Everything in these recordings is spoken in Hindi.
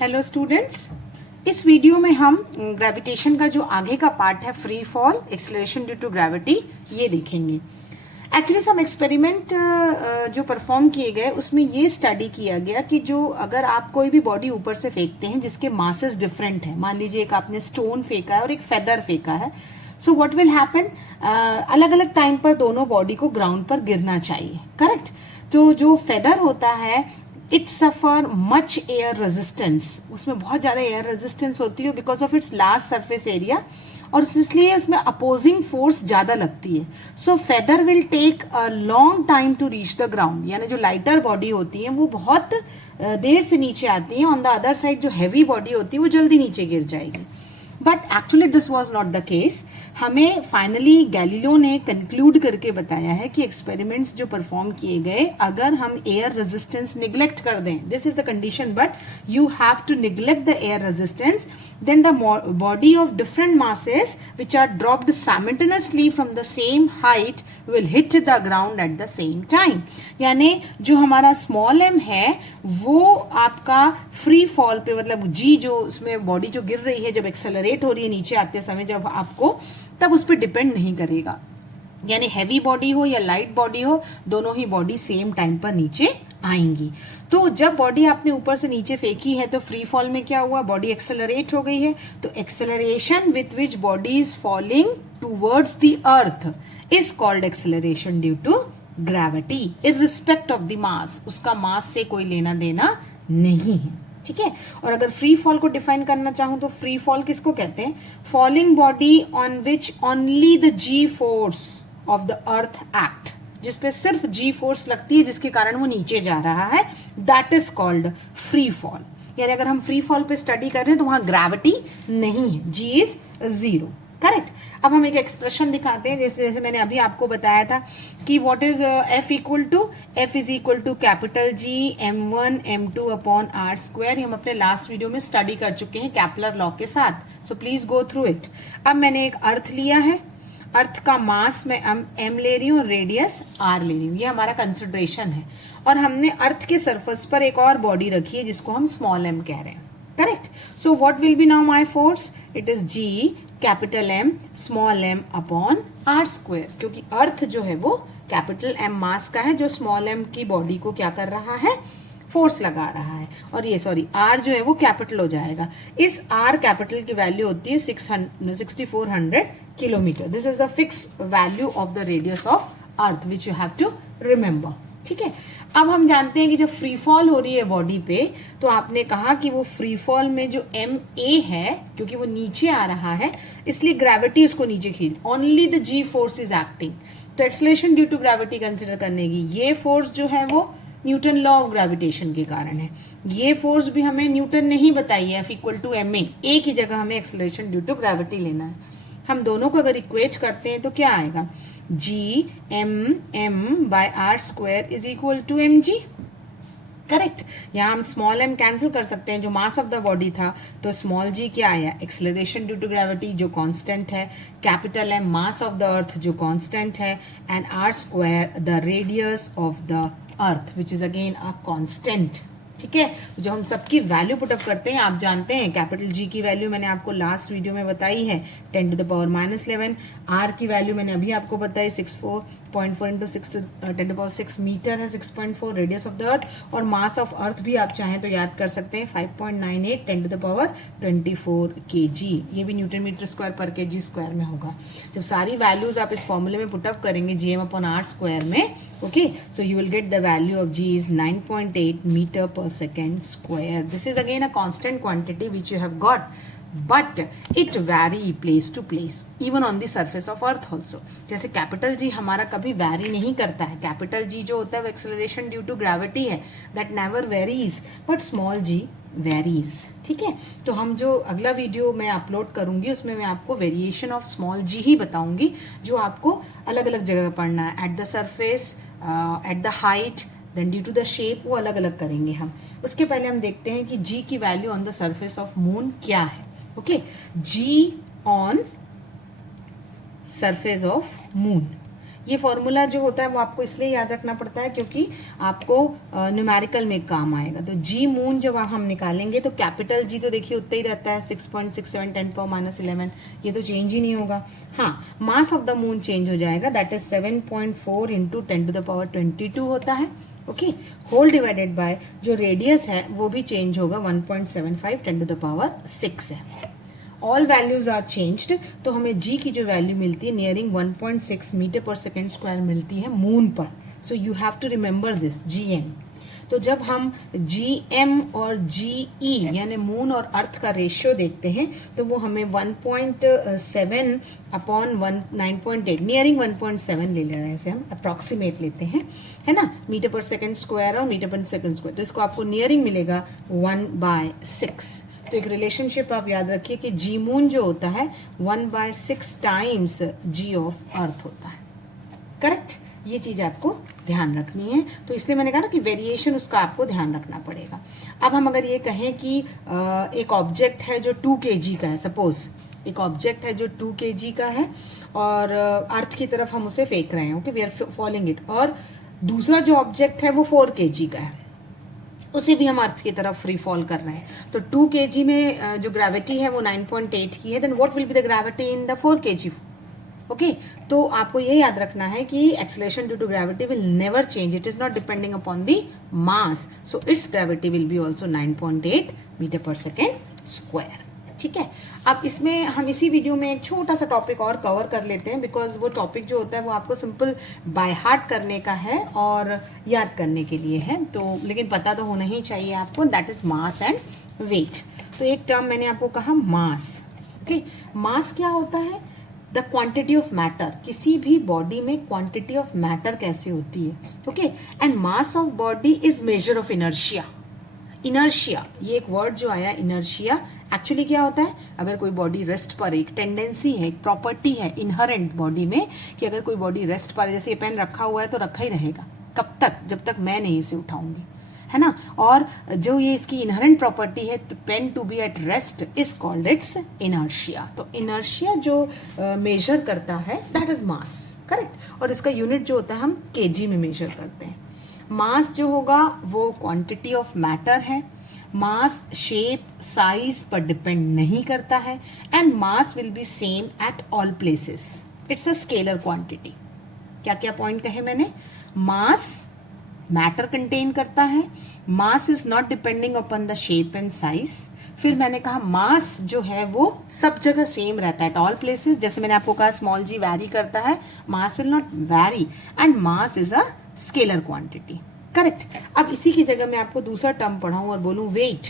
हेलो स्टूडेंट्स, इस वीडियो में हम ग्रेविटेशन का जो आगे का पार्ट है free fall acceleration due to gravity ये देखेंगे। एक्चुअली सम एक्सपेरिमेंट जो परफॉर्म किए गए उसमें ये स्टडी किया गया कि जो अगर आप कोई भी बॉडी ऊपर से फेंकते हैं जिसके मासेस डिफरेंट है, मान लीजिए एक आपने स्टोन फेंका है और एक फेदर फेंका है, सो व्हाट विल हैपन, अलग अलग टाइम पर दोनों बॉडी को ग्राउंड पर गिरना चाहिए, करेक्ट। तो जो फेदर होता है it suffer much air resistance, उसमें बहुत ज़्यादा एयर रेजिस्टेंस होती है because of its large surface area और इसलिए उसमें अपोजिंग फोर्स ज़्यादा लगती है। So feather will take a long time to reach the ground, यानी जो लाइटर बॉडी होती है वो बहुत देर से नीचे आती है। ऑन द अदर साइड जो हैवी बॉडी होती है वो जल्दी नीचे गिर जाएगी। But actually this was not the case. हमें फाइनली गैलीलियो ने कंक्लूड करके बताया है कि एक्सपेरिमेंट्स जो परफॉर्म किए गए, अगर हम एयर रेजिस्टेंस निग्लेक्ट कर दें, this is the condition, but you have to neglect the air resistance, then the body of different masses which are dropped simultaneously from the same height will hit the ground at the same time। यानी जो हमारा स्मॉल m है वो आपका फ्री फॉल पे, मतलब g जो उसमें बॉडी जो गिर रही है जब एक्सेलरेट हो रही है नीचे आते समय जब आपको, तब उस पर डिपेंड नहीं करेगा। यानी हैवी बॉडी हो या लाइट बॉडी हो, दोनों ही बॉडी सेम टाइम पर नीचे आएंगी। तो जब बॉडी आपने ऊपर से नीचे फेंकी है तो फ्री फॉल में क्या हुआ, बॉडी एक्सेलरेट हो गई है, तो acceleration with which body is falling towards the earth is called acceleration due to gravity irrespective of the mass. उसका मास से कोई लेना देना नहीं है, ठीक है। और अगर फ्री फॉल को डिफाइन करना चाहूं तो फ्री फॉल किसको कहते हैं, falling body on which only the ji force of the earth act, जिसपे सिर्फ जी फोर्स लगती है जिसके कारण वो नीचे जा रहा है, that is called free fall. यानी अगर हम फ्री फॉल पे स्टडी कर रहे हैं तो वहां ग्रेविटी नहीं है, जी इज जीरो, करेक्ट। अब हम एक एक्सप्रेशन दिखाते हैं, जैसे मैंने अभी आपको बताया था कि what is F equal to, F is equal to capital G m1 m2 upon R square. हम अपने लास्ट वीडियो में स्टडी कर चुके हैं कैपलर लॉ के साथ, so please go through it. अब मैंने एक अर्थ लिया है, अर्थ का मास में m ले रही हूँ, रेडियस r ले रही हूँ, ये हमारा कंसिडरेशन है। और हमने अर्थ के सरफेस पर एक और बॉडी रखी है जिसको हम स्मॉल m कह रहे हैं, correct. So what will B now my force, it is g capital M small m upon r square, क्योंकि अर्थ जो है वो कैपिटल M मास का है जो स्मॉल m की बॉडी को क्या कर रहा है, फोर्स लगा रहा है। और ये सॉरी r जो है वो कैपिटल हो जाएगा। इस r कैपिटल की वैल्यू होती है 6400 kilometre. This is the fix value of the radius of earth which you have to remember, ठीक है। अब हम जानते हैं कि जब फ्री फॉल हो रही है बॉडी पे, तो आपने कहा कि वो फ्री फॉल में जो ma है, क्योंकि वो नीचे आ रहा है इसलिए ग्रेविटी उसको नीचे खींच, only the ji force is acting. तो acceleration due to gravity consider करने की, ये फोर्स जो है वो न्यूटन लॉ ऑफ ग्रेविटेशन के कारण है। ये फोर्स भी हमें न्यूटन ने ही बताई है, F इक्वल टू ma, एक ही जगह हमें एक्सेलरेशन ड्यू टू ग्रेविटी लेना है। हम दोनों को अगर इक्वेट करते हैं तो क्या आएगा, G m by R square is equal to mg, correct. यहाँ हम स्मॉल m कैंसिल कर सकते हैं, जो मास ऑफ द बॉडी था, तो स्मॉल g क्या आया, एक्सेलरेशन ड्यू टू ग्रेविटी जो कांस्टेंट है, capital M mass of the अर्थ जो कांस्टेंट है, and r square the radius of the earth which is again a constant, ठीक है। जो हम सबकी वैल्यू पुटअप करते हैं, आप जानते हैं कैपिटल जी की वैल्यू मैंने आपको लास्ट वीडियो में बताई है 10 टू द पावर -11, आर की वैल्यू मैंने अभी आपको बताई 64.4 into 6 to 10 to power 6 metre है, 6.4 रेडियस ऑफ द अर्थ, और मास ऑफ अर्थ भी आप चाहें तो याद कर सकते हैं 5.98 10 टू द पावर 24 kg, ये भी न्यूटन मीटर स्क्वायर पर kg स्क्वायर में होगा। जब सारी वैल्यूज आप इस फॉर्मूले में पुटअप करेंगे gm अपॉन आर स्क्वायर में, okay, so you will get the value of g is 9.8 metre per second square. This is again a constant quantity which you have got, but it vary place to place even on the surface of earth also। जैसे कैपिटल जी हमारा कभी वैरी नहीं करता है, कैपिटल जी जो होता है वो एक्सेलरेशन ड्यू टू ग्रेविटी है, that never varies, but small G varies, ठीक है। तो हम जो अगला वीडियो मैं अपलोड करूंगी उसमें मैं आपको वेरिएशन ऑफ स्मॉल जी ही बताऊंगी, जो आपको अलग अलग जगह पढ़ना है, at the surface, at the height, then due to the shape, वो अलग अलग करेंगे हम। उसके पहले हम देखते हैं कि g की value on the surface of moon क्या है, okay. g on surface of moon, ये फॉर्मूला जो होता है वो आपको इसलिए याद रखना पड़ता है क्योंकि आपको न्यूमेरिकल में काम आएगा। तो जी मून जब हम निकालेंगे तो कैपिटल जी तो देखिए उतना ही रहता है 6.67 10⁻11, ये तो चेंज ही नहीं होगा। हाँ, mass of the moon change हो जाएगा, दैट इज 7.4 इंटू 10⁻22 होता है। ओके, होल डिवाइडेड बाय जो रेडियस है वो भी चेंज होगा, 1.75 10⁻6 है। ऑल वैल्यूज आर चेंज्ड, तो हमें जी की जो वैल्यू मिलती है नियरिंग 1.6 मीटर पर सेकेंड स्क्वायर मिलती है मून पर। So you have to remember this G M. तो जब हम जी एम और जी ई यानी मून और अर्थ का रेशियो देखते हैं तो वो हमें 1.7 अपॉन 9.8 नियरिंग 1.7 ले रहे हैं, हम अप्रॉक्सीमेट लेते हैं, है ना, मीटर पर सेकेंड स्क्वायर और मीटर पर सेकेंड स्क्वायर, तो इसको आपको नियरिंग मिलेगा 1/6। तो एक रिलेशनशिप आप याद रखिए कि जी मून जो होता है 1/6 टाइम्स जी ऑफ अर्थ होता है। करेक्ट, ये चीज आपको ध्यान रखनी है। तो इसलिए मैंने कहा ना कि वेरिएशन उसका आपको ध्यान रखना पड़ेगा। अब हम अगर ये कहें कि एक ऑब्जेक्ट है जो 2 kg का है, सपोज एक ऑब्जेक्ट है जो 2 kg का है और अर्थ की तरफ हम उसे फेंक रहे हैं, okay, we are falling it, और दूसरा जो ऑब्जेक्ट है वो 4 kg का है, उसे भी हम अर्थ की तरफ फ्री फॉल कर रहे हैं। तो 2 kg में जो ग्रेविटी है वो 9.8 की है, then what will be the gravity in the 4 kg? Okay, तो आपको ये याद रखना है कि acceleration due to gravity will never change, it is not depending upon the mass, so its gravity will be also 9.8 metre पर सेकेंड स्क्वायर। ठीक है, अब इसमें हम इसी वीडियो में एक छोटा सा टॉपिक और कवर कर लेते हैं, बिकॉज वो टॉपिक जो होता है वो आपको सिंपल बाय हार्ट करने का है और याद करने के लिए है, तो लेकिन पता तो होना ही चाहिए आपको, that is mass and weight. तो एक टर्म मैंने आपको कहा मास। ओके, मास क्या होता है? द क्वांटिटी ऑफ मैटर, किसी भी बॉडी में क्वांटिटी ऑफ मैटर कैसे होती है, okay, and mass of body is measure of inertia. Inertia, ये एक वर्ड जो आया इनर्शिया, एक्चुअली क्या होता है? अगर कोई बॉडी रेस्ट पर, एक टेंडेंसी है, एक प्रॉपर्टी है इनहरेंट बॉडी में कि अगर कोई बॉडी रेस्ट पर, जैसे ये पेन रखा हुआ है तो रखा ही रहेगा, कब तक? जब तक मैं नहीं इसे उठाऊंगी, है ना। और जो ये इसकी इनहरेंट प्रॉपर्टी है pen to be at rest is called its inertia. तो इनर्शिया जो मेजर करता है दैट इज मास, करेक्ट, और इसका यूनिट जो होता है हम केजी में मेजर करते हैं। मास जो होगा वो क्वांटिटी ऑफ मैटर है, मास शेप साइज पर डिपेंड नहीं करता है, and mass will be same at all places, it's a scalar quantity. क्या क्या पॉइंट कहे मैंने? मास मैटर कंटेन करता है, mass is not depending upon the shape and size, फिर मैंने कहा मास जो है वो सब जगह सेम रहता है एट ऑल प्लेसेस, जैसे मैंने आपको कहा स्मॉल जी वैरी करता है, mass will not vary, and mass is a scalar quantity, correct. अब इसी की जगह मैं आपको दूसरा टर्म पढ़ाऊं और बोलूं वेट।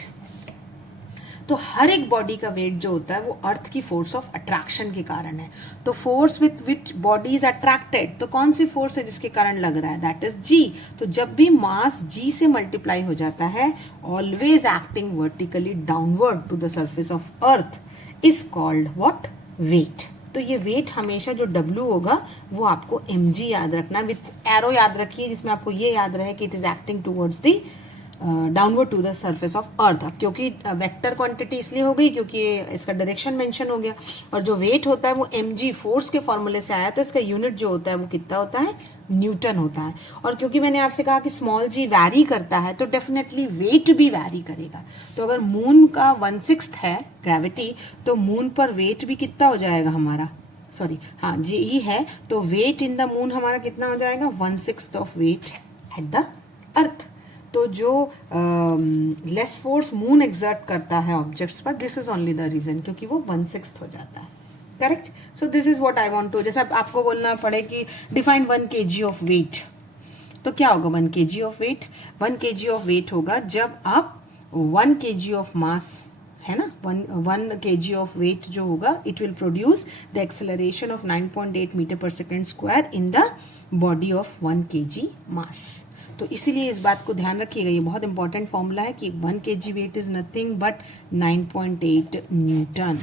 तो हर एक बॉडी का वेट जो होता है वो अर्थ की फोर्स ऑफ अट्रैक्शन के कारण है। तो force with which body is attracted, तो कौन सी फोर्स है जिसके कारण लग रहा है? दैट इज जी। तो जब भी मास जी से मल्टीप्लाई हो जाता है, always acting vertically downward to the surface of earth is called what? Weight. तो ये वेट हमेशा जो W होगा वो आपको mg याद रखना, विथ एरो याद रखिए जिसमें आपको ये याद रहे कि it is acting towards the downward to the surface of earth. क्योंकि वेक्टर क्वांटिटी इसलिए हो गई क्योंकि इसका डायरेक्शन मेंशन हो गया, और जो वेट होता है वो mg फोर्स के फॉर्मूले से आया, तो इसका यूनिट जो होता है वो कितना होता है? न्यूटन होता है। और क्योंकि मैंने आपसे कहा कि स्मॉल जी वैरी करता है तो डेफिनेटली वेट भी वैरी करेगा। तो अगर मून का 1/6 है ग्रेविटी, तो मून पर वेट भी कितना हो जाएगा हमारा? सॉरी, हाँ जी ई है, तो वेट इन द मून हमारा कितना हो जाएगा? 1/6 of weight at the earth. तो जो लेस फोर्स मून एग्जर्ट करता है ऑब्जेक्ट्स पर, this is only the reason, क्योंकि वो 1/6 हो जाता है, correct. So this is what I want to, जैसे आपको बोलना पड़े कि डिफाइन 1 kg ऑफ वेट, तो क्या होगा 1 kg of weight? 1 kg of weight होगा जब आप 1 kg ऑफ मास, है ना, 1 kg ऑफ वेट जो होगा, it will produce the acceleration of 9.8 metre पर second square in the body of 1 kg mass. तो इसीलिए इस बात को ध्यान रखिएगा, ये बहुत इंपॉर्टेंट फॉर्मूला है कि 1 kg weight is nothing but 9.8 newton.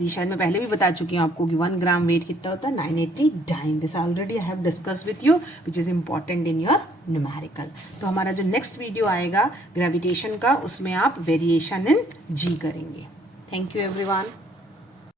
ये शायद मैं पहले भी बता चुकी हूँ आपको कि 1 ग्राम वेट कितना होता है? 980 dyne. This already I have discuss with you which is important in your numerical. तो हमारा जो नेक्स्ट वीडियो आएगा ग्रेविटेशन का, उसमें आप वेरिएशन इन जी करेंगे। Thank you everyone.